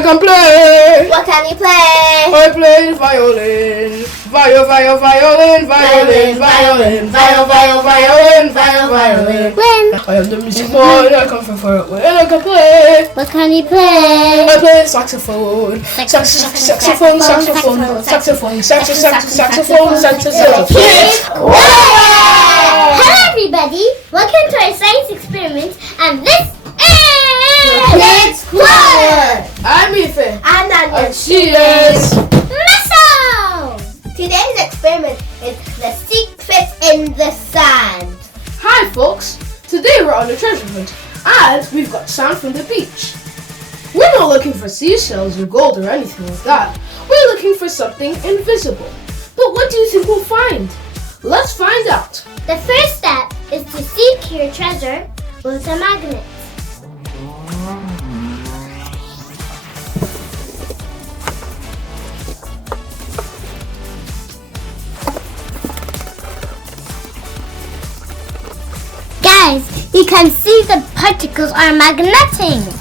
I can play. What can you play? I play the violin. Violin. I am the music boy. I come from far away and I can play. What can you play? I play saxophone. Saxophone. Hello everybody, welcome to our science experiment, and this is Kidz. I'm Fe₃O₄. and she is Missile. Today's experiment is the secret in the sand. Hi folks, today we're on a treasure hunt and we've got sand from the beach. We're not looking for seashells or gold or anything like that. We're looking for something invisible. But what do you think we'll find? Let's find out. The first step is to seek your treasure with a magnet. Guys, you can see the particles are magnetic.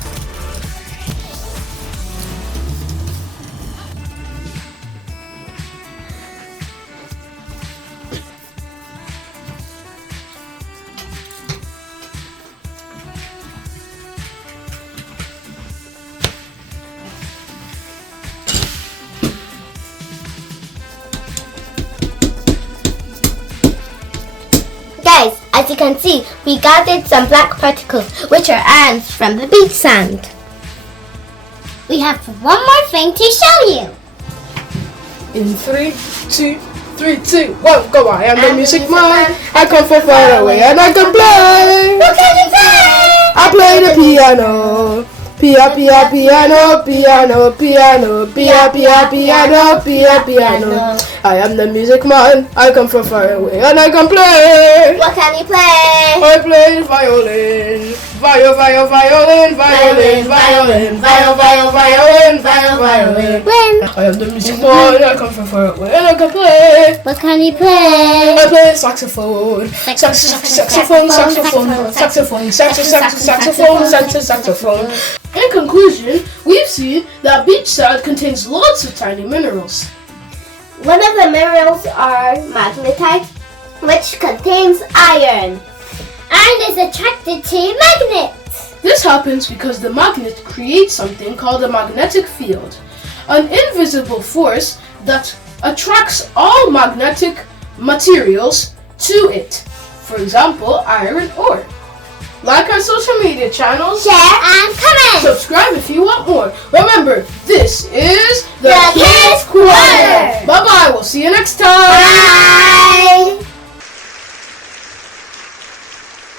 Guys, as you can see, we gathered some black particles, which are ants from the beach sand. We have one more thing to show you. In 3, 2, 1, go on. I am the music man. I come from far away and I can play. What can you play? I play the piano. Piano. I am the music man. I come from far away and I can play. What can you play? I play the violin. Violin. I am the music boy. I come from far away and I can play. What can you play? I play saxophone. Saxophone. In conclusion, we've seen that beach sand contains lots of tiny minerals. One of the minerals are magnetite, which contains iron. Iron is attracted to magnets. This happens because the magnet creates something called a magnetic field, an invisible force that attracts all magnetic materials to it. For example, iron ore. Like our social media channels, Share and comment. subscribe if you want more. Remember, this is The Kidz Corner. Bye bye, we'll see you next time. Bye.